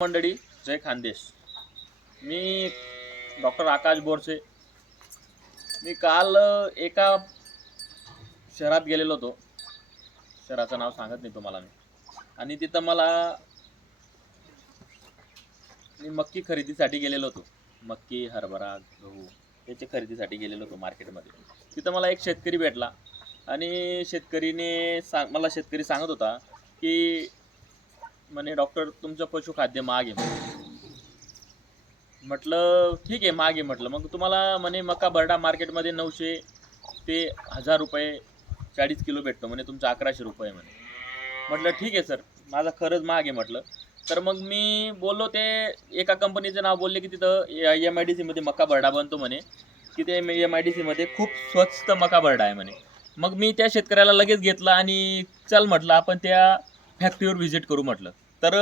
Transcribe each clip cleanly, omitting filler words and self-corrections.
मंडळी, जय खानदेश. मी डॉक्टर आकाश बोरसे. मी काल एका शहरात गेलेलो होतो. शहराचं नाव सांगत नाही तुम्हाला मी. आणि तिथं मी मक्की खरेदीसाठी गेलेलो होतो. मक्की, हरभरा, गहू याच्या खरेदीसाठी गेलेलो होतो मार्केटमध्ये. तिथं मला एक शेतकरी भेटला आणि मला शेतकरी सांगत होता की म्हणे, डॉक्टर तुमचं पशुखाद्य महाग आहे. म्हटलं ठीक आहे, महाग आहे. म्हटलं मग तुम्हाला म्हणे मका बरडा मार्केटमध्ये 900 ते 1000 रुपये 40 किलो भेटतो म्हणे, तुमचं 1100 रुपये म्हणे. म्हटलं ठीक आहे सर, माझा खरंच महाग आहे म्हटलं. तर मग मी बोललो, ते एका कंपनीचं नाव बोलले की तिथं MIDC मध्ये मका बरडा बनतो म्हणे, की ते MIDC मध्ये खूप स्वस्त मका बरडा आहे म्हणे. मग मी त्या शेतकऱ्याला लगेच घेतलं आणि चल म्हटलं आपण त्या फॅक्टरीवर व्हिजिट करू म्हटलं. तर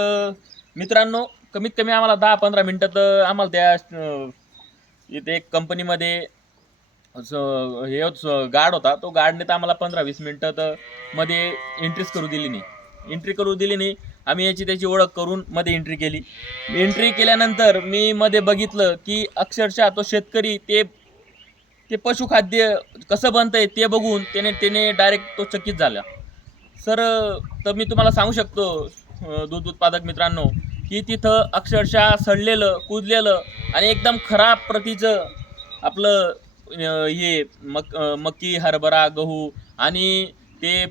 मित्रांनो, कमीत कमी आम्हाला 10-15 मिनटात आम्हाला त्या इथे एक कंपनीमध्ये गार्ड होता. तो गार्डने तर आम्हाला 15-20 मिनटात मध्ये एंट्री करू दिली नाही. आम्ही याची त्याची ओळख करून मध्ये एंट्री केली. एंट्री केल्यानंतर मी मध्ये बघितलं की अक्षरशः तो शेतकरी ते पशुखाद्य कसं बनतंय ते बघून त्याने डायरेक्ट तो चकित झाला. सर, तर मी तुम्हाला सांगू शकतो दूध उत्पादक मित्रांनो, की तिथं अक्षरशः सडलेलं, कुजलेलं आणि एकदम खराब प्रतीचं आपलं मक्की, हरभरा, गहू आणि ते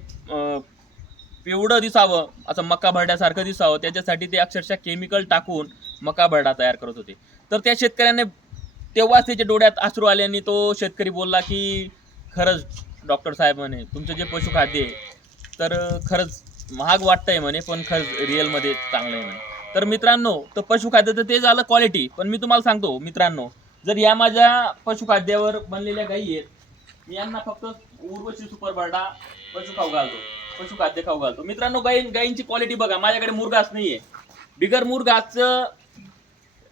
पिवळं दिसावं, असं मका भरड्यासारखं दिसावं, त्याच्यासाठी ते अक्षरशः केमिकल टाकून मका भरडा तयार करत होते. तर त्या शेतकऱ्याने तेव्हाच त्याच्या डोळ्यात अश्रू आले आणि तो शेतकरी बोलला की खरंच डॉक्टर साहेब म्हणे, तुमचं जे पशुखाद्य आहे तर खरंच महाग वाटतंय म्हणे, पण खरंच रिअलमध्ये चांगलं आहे म्हणे. तर मित्रांनो, तर पशुखाद्य तर ते झालं क्वालिटी. पण मी तुम्हाला सांगतो मित्रांनो, जर या माझ्या पशुखाद्यावर बनलेल्या गायी आहेत, मी यांना फक्त उर्वशी सुपर बरडा पशुखाद्य खाऊ घालतो. मित्रांनो, गायींची क्वालिटी बघा. माझ्याकडे मुरघास नाहीये. बिगर मुरघासचं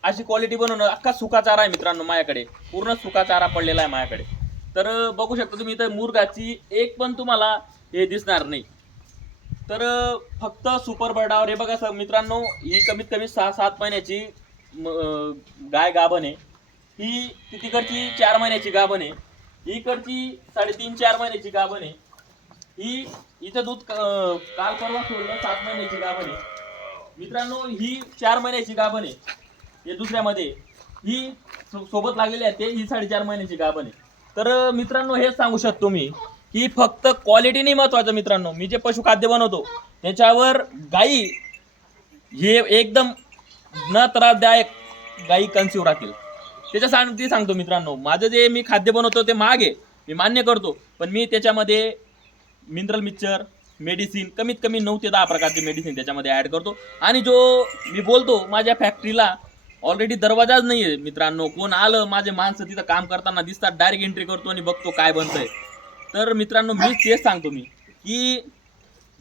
अशी क्वालिटी बनवणं, अख्खा सुका चारा आहे मित्रांनो माझ्याकडे. पूर्ण सुका चारा पडलेला आहे माझ्याकडे. तर बघू शकता तुम्ही, इथं मुरघाची एक पण तुम्हाला हे दिसणार नाही. तर फक्त सुपर बर्डावर हे बघा मित्रांनो, ही कमीत कमी 6-7 महिन्याची गाय गाभण आहे. ही तिकडची 4 महिन्याची गाभण आहे. ही इकडची 3.5-4 महिन्याची गाभण आहे. ही इथं दूध काल परवा सोडलं 7 महिन्याची गाभण आहे. मित्रांनो, ही 4 महिन्याची गाभण आहे. हे दुसऱ्यामध्ये ही सोबत लागलेली आहे, ही 4.5 महिन्याची गाभण आहे. तर मित्रांनो, हेच सांगू शकतो मी की फक्त क्वालिटी नाही महत्वाचं मित्रांनो. मी जे पशुखाद्य बनवतो त्याच्यावर गायी हे एकदम न त्रासदायक गायी कन्सिव्ह राहतील, त्याच्यासाठी सांगतो मित्रांनो. माझं जे मी खाद्य बनवतो ते महाग आहे, मी मान्य करतो. पण मी त्याच्यामध्ये मिनरल मिक्सचर, मेडिसिन, कमीत कमी 9 ते 10 प्रकारचे मेडिसिन त्याच्यामध्ये ऍड करतो. आणि जो मी बोलतो, माझ्या फॅक्टरीला ऑलरेडी दरवाजाच नाहीये मित्रांनो. कोण आलं, माझे माणसं तिथं काम करताना दिसतात, डायरेक्ट एंट्री करतो आणि बघतो काय बनतंय. तर मित्रांनो, मी तेच सांगतो मी की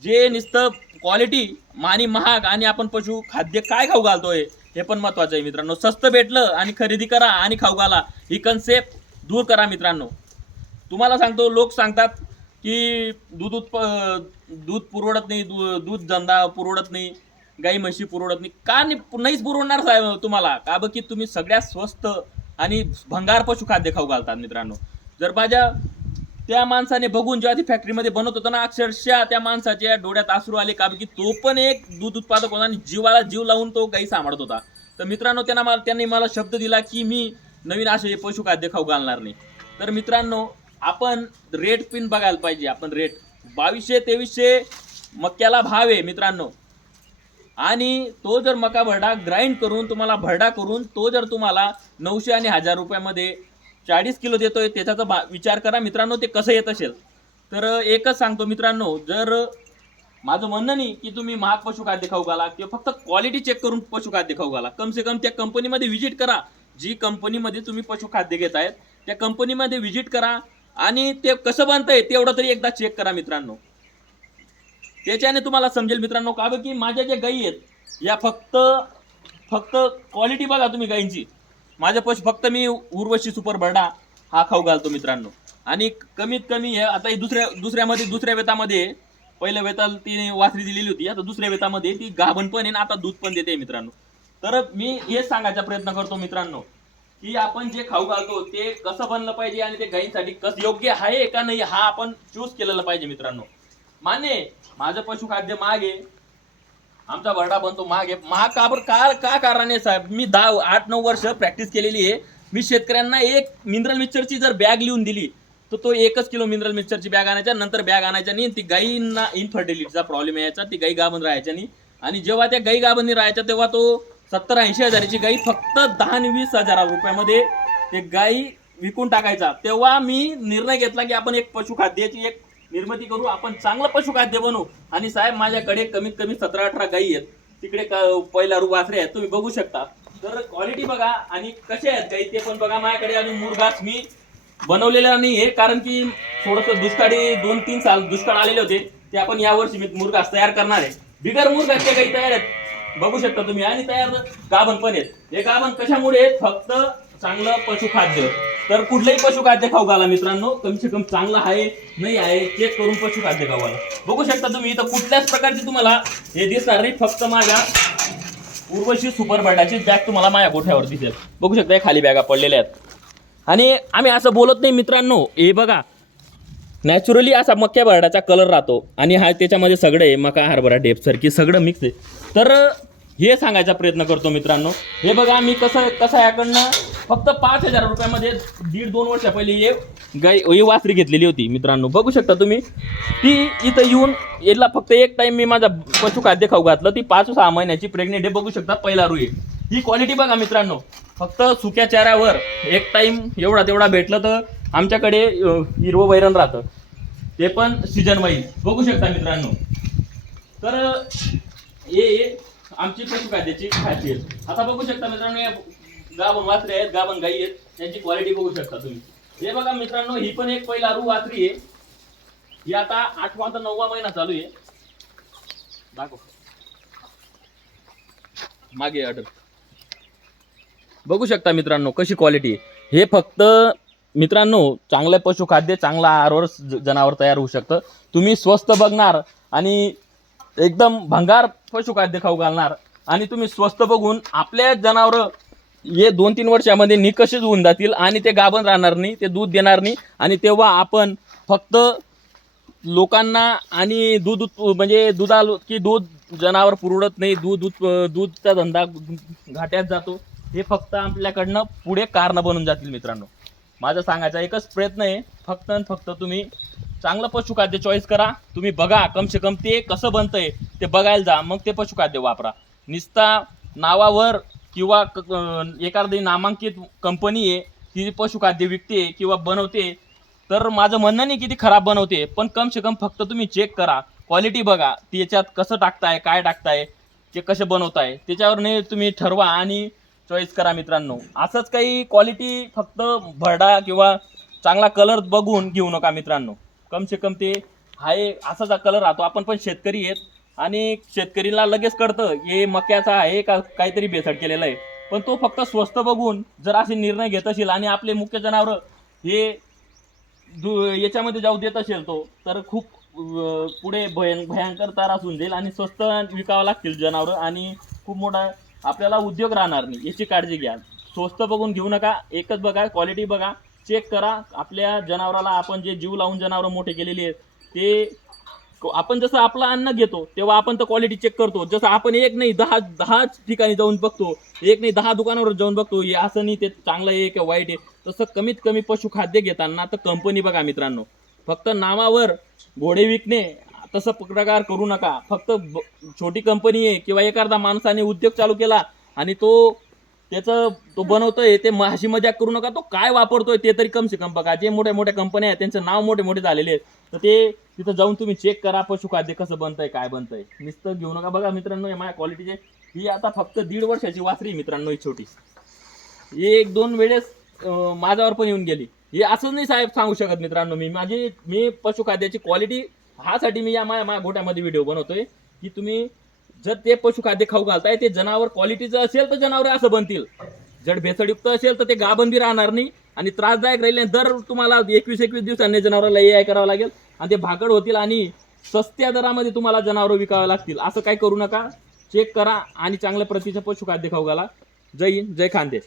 जे नुसतं क्वालिटी आणि महाग आणि आपण पशु खाद्य काय खाऊ घालतोय हे पण महत्वाचं आहे मित्रांनो. स्वस्त भेटलं आणि खरेदी करा आणि खाऊ घाला, ही कन्सेप्ट दूर करा मित्रांनो. तुम्हाला सांगतो, लोक सांगतात की दूध पुरवडत नाही, दूध धंदा पुरवडत नाही, गाई म्हशी पुरवडत नाही. का नाहीच पुरवणार साहेब तुम्हाला? का बघ की तुम्ही सगळ्यात स्वस्त आणि भंगार पशुखाद्य खाऊ घालतात मित्रांनो. जर माझ्या त्या माणसाने बघून जेव्हा ती फॅक्टरीमध्ये बनवत होता ना, अक्षरशः त्या माणसाच्या डोळ्यात अश्रू आले. का की तो पण एक दूध उत्पादक होता आणि जीवाला जीव लावून तो गाई सांभाळत होता. तर मित्रांनो, त्यांनी मला शब्द दिला की मी नवीन असे पशुखाद्य खाऊ घालणार नाही. तर मित्रांनो, आपण रेट पिन बघायला पाहिजे. आपण रेट 2200-2300 मक्याला भाव आहे मित्रांनो. आणि तो जर मका भरडा ग्राइंड करून तुम्हाला भरडा करून तो जर तुम्हाला 900 आणि 1000 रुपयामध्ये 40 किलो देतोय, त्याचा विचार करा मित्रांनो, ते कसं येत असेल. तर एकच सांगतो मित्रांनो, जर माझं म्हणणं नाही की तुम्ही महाग पशुखाद्य खाऊ घाला किंवा फक्त क्वालिटी चेक करून पशुखाद्य खाऊ घाला. कम से कम त्या कंपनीमध्ये व्हिजिट करा. जी कंपनीमध्ये तुम्ही पशुखाद्य घेतायत त्या कंपनीमध्ये व्हिजिट करा आणि ते कसं बनतंय तेवढं तरी एकदा चेक करा मित्रांनो. त्याच्याने तुम्हाला समजेल मित्रांनो. का की माझ्या ज्या गायी आहेत या फक्त क्वालिटी बघा तुम्ही गायींची. माझ्या फक्त मी उर्वशी सुपर बर्डा हा खाऊ घालतो मित्रांनो. आणि कमीत कमी आता दुसऱ्या वेतामध्ये, पहिल्या वेताला ती वासरी दिलेली होती, आता दुसऱ्या वेतामध्ये ती गाभण पण आहे, आता दूध पण देते मित्रांनो. तर मी हेच सांगायचा प्रयत्न करतो मित्रांनो, की आपण जे खाऊ घालतो ते कसं बनलं पाहिजे आणि ते गायींसाठी कसं योग्य आहे का नाही हा आपण चूज केलेला पाहिजे मित्रांनो. मान्य आहे, माझं पशुखाद्य महाग आहे, आमचा भरडा बनतो महाग आहे. महाग का बरं, का कारण आहे साहेब, मी 8-9 वर्ष प्रॅक्टिस केलेली आहे. मी शेतकऱ्यांना एक मिनरल मिक्सरची जर बॅग लिहून दिली तर तो 1 किलो मिनरल मिक्सरची बॅग आणायच्या, नंतर बॅग आणायच्या नाही. ती गायींना इनफर्टिलिटीचा प्रॉब्लेम यायचा, ती गाई गाभण राहायच्या नाही. आणि जेव्हा त्या गाई गाभणी राहायच्या तेव्हा तो 70-80 हजाराची गाई फक्त 10-20 हजार रुपयामध्ये ते गाई विकून टाकायचा. तेव्हा मी निर्णय घेतला की आपण एक पशुखाद्याची एक निर्मिती करू, आपण चांगलं पशुखाद्य बनवू. आणि साहेब माझ्याकडे कमीत कमी 17-18 गायी आहेत, तिकडे पहिला वासरे आहेत, तुम्ही बघू शकता. तर क्वालिटी बघा आणि कसे आहेत गाई ते पण बघा. माझ्याकडे अजून मुरघास मी बनवलेला नाहीये, कारण की थोडंसं दुष्काळी 2-3 साल दुष्काळ आलेले होते, ते आपण यावर्षी मी मुरघास तयार करणार आहे. बिगर मुरघासच्या गाई तयार आहेत, बघू शकता तुम्ही. आणि तयार गाभण पण आहेत. हे गाभण कशामुळे आहेत, फक्त चांगलं पशुखाद्य. तर कुठलंही पशुखाद्य खाऊ घाला मित्रांनो, कमसे कम चांगलं आहे नाही आहे चेक करून पशुखाद्य खाऊ घाला. बघू शकता तुम्ही इथं कुठल्याच प्रकारची तुम्हाला हे दिसणार नाही, फक्त माझ्या उर्वशी सुपर बटाची बॅग तुम्हाला माझ्या गोठ्यावर दिसेल. बघू शकता खाली बॅगा पडलेल्या आहेत. आणि आम्ही असं बोलत नाही मित्रांनो, हे बघा नॅचरली असा मक्या बर्डाचा कलर राहतो आणि हा त्याच्यामध्ये सगळं आहे, मका हरभरा ढेपसारखी सगळं मिक्स आहे. तर हे सांगायचा प्रयत्न करतो मित्रांनो. हे बघा मी कसं याकडनं फक्त 5,000 रुपयामध्ये 1.5-2 वर्ष पहिले हे वासरी घेतलेली होती मित्रांनो. बघू शकता तुम्ही, ती इथं येऊन याला फक्त एक टाइम मी माझा पशुखाद्य खाऊ घातलं, ती 5-6 महिन्याची प्रेग्नेंट आहे. बघू शकता पहिला रुई. ही क्वालिटी बघा मित्रांनो, फक्त सुक्या चाऱ्यावर एक टाइम एवढा तेवढा भेटलं तर आमच्याकडे हिरवं वैरण राहतं, ते पण सीजन वाईज. बघू शकता मित्रांनो. तर हे आमची पशुखाद्याची खासियत. आता बघू शकता मित्रांनो, गाभण वासरे आहेत, गाभण गाई आहेत, त्यांची क्वालिटी बघू शकता तुम्ही. हे बघा मित्रांनो, ही पण एक पहिला रू वासरी आहे. ही आता 8वा ते 9वा महिना चालू आहे. दाखव मागे ऑर्डर. बघू शकता मित्रांनो कशी क्वालिटी. हे फक्त मित्रांनो चांगलं पशुखाद्य, चांगला आहारवर जनावर तयार होऊ शकतं. तुम्ही स्वस्त बघणार आणि एकदम भंगार पशुखाद्य खाऊ घालणार आणि तुम्ही स्वस्त बघून आपल्या जनावर हे 2-3 वर्षामध्ये निकषच होऊन जातील आणि ते गाभण राहणार नाही, ते दूध देणार नाही. आणि तेव्हा आपण फक्त लोकांना आणि दूध म्हणजे की दूध जनावर पुरवत नाही, दूधचा धंदा घाट्यात जातो. हे फक्त आपल्याकडनं पुढे कारण बनून जातील मित्रांनो. माझा सांगायचा एकच प्रयत्न आहे, फक्त आणि फक्त तुम्ही चांगलं पशुखाद्य चॉईस करा. तुम्ही बघा कमसे कम ते कसं बनतंय ते बघायला जा, मग ते पशुखाद्य वापरा. निस्ता नावावर किंवा एखादी नामांकित कंपनी आहे ती पशुखाद्य विकते किंवा बनवते, तर माझं म्हणणं नाही की ती खराब बनवते, पण कमसे कम फक्त तुम्ही चेक करा, क्वालिटी बघा, त्याच्यात कसं टाकताय, काय टाकताय, ते कसे बनवताय, त्याच्यावर नाही तुम्ही ठरवा आणि चॉईस करा मित्रांनो. असंच काही क्वालिटी फक्त भरडा किंवा चांगला कलर बघून घेऊ नका मित्रांनो. कमसे कम ते आहे असाचा कलर राहतो. आपण पण शेतकरी आहेत आणि शेतकरीला लगेच कळतं हे मक्याचा आहे का काहीतरी भेसळ केलेला आहे. पण तो फक्त स्वस्त बघून जर असे निर्णय घेत असेल आणि आपले मुख्य जनावर हे याच्यामध्ये जाऊ देत असेल तो, तर खूप पुढे भयंकर त्रास होऊन जाईल आणि स्वस्त विकावं लागतील जनावर आणि खूप मोठा आपल्याला उद्योग राहणार नाही. याची काळजी घ्या. स्वस्त बघून घेऊ नका, एकच बघा, क्वालिटी बघा, चेक करा. आपल्या जनावराला आपण जे जीव लावून जनावर मोठे केलेले आहेत ते आपण जसं आपलं अन्न घेतो तेव्हा आपण तर क्वालिटी चेक करतो. जसं आपण एक नाही 10 ठिकाणी जाऊन बघतो, एक नाही 10 दुकानावर जाऊन बघतो, हे असं नाही ते चांगलं आहे किंवा वाईट आहे, तसं कमीत कमी पशुखाद्य घेताना तर कंपनी बघा मित्रांनो. फक्त नावावर घोडे विकणे तसं प्रकार करू नका. फक्त छोटी कंपनी आहे किंवा एखादा माणसाने उद्योग चालू केला आणि तो बनवतोय ते हशी मजाक करू नका. तो काय वापरतोय ते तरी कम से कम बघा. जे मोठ्या मोठ्या कंपन्या आहेत त्यांचं नाव मोठे मोठे झालेले आहेत, तर ते तिथं जाऊन तुम्ही चेक करा पशुखाद्य कसं बनतंय, काय बनतंय. नुसतं घेऊ नका. बघा मित्रांनो, माझ्या क्वालिटीचे ही आता फक्त 1.5 वर्षाची वासरी मित्रांनो, ही छोटी. 1-2 वेळेस माझ्यावर पण येऊन गेली. हे असं नाही साहेब सांगू शकत मित्रांनो. मी पशुखाद्याची क्वालिटी ह्यासाठी मी माझ्या गोठ्यामध्ये व्हिडिओ बनवतोय की तुम्ही जर ते पशुखाद्य खाऊ घालताय ते जनावर क्वालिटीचं असेल तर जनावर असं बनतील. जर भेसळयुक्त असेल तर ते गाभण बी राहणार नाही आणि त्रासदायक राहील. दर तुम्हाला 21 दिवसांनी जनावराला AI करावं लागेल आणि ते भाकड होतील आणि सस्त्या दरामध्ये तुम्हाला जनावर विकावं लागतील. असं काय करू नका. चेक करा आणि चांगल्या प्रतीचं पशुखाद्य खाऊ घाला. जय हिंद, जय खानदेश.